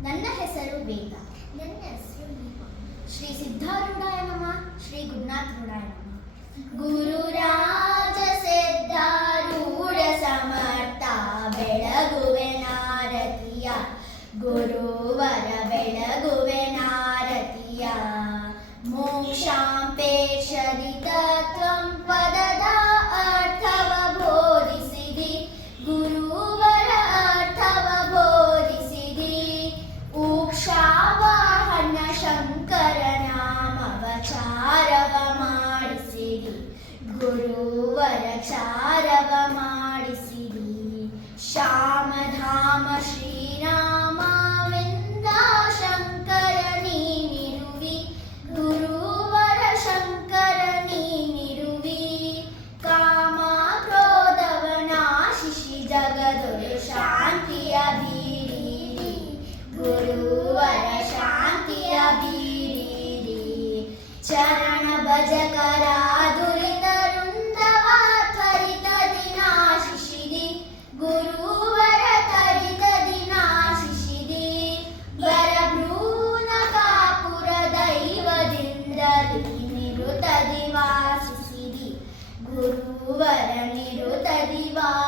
ನನ್ನ ಹೆಸರು ವೇದ. ನನ್ನ ಹೆಸರು ಶ್ರೀ ಸಿದ್ಧಾರೂಢಾಯ ನಮಃ, ಶ್ರೀ ಗುರುನಾಥ ರೂಢಾಯ ನಮಃ ಗುರುರಾಜ ಸಿದ್ಧಾರೂಢ ಸಮರ್ಥ ಬೆಳಗುವೆ ನಾರತಿಯ. ಗುರುವರ ಬೆಳಗುವೆ ನಾರತಿಯ. ಮೋಕ್ಷಾಂಪೇಕ್ಷದಿ ತತ್ವಂ ಗುರುವರ ಚಾರವ ಮಾಡಿಸಿರಿ ಶ್ಯಾಮಧಾಮ ಶ್ರೀರಾಮವೆಂದ ಶಂಕರ ನೀನಿರುವಿ ಗುರುವರ ಶಂಕರ ನೀನಿರುವಿ ಕಾಮ ಕ್ರೋಧವ ನಾಶಿಸಿ ಜಗದೊರೆ ಶಾಂತಿಯ ಬೀರಿರಿ ಗುರುವರ ಶಾಂತಿಯ ಬೀರಿರಿ ಚರಣ ಭಜಕರ அறிவார்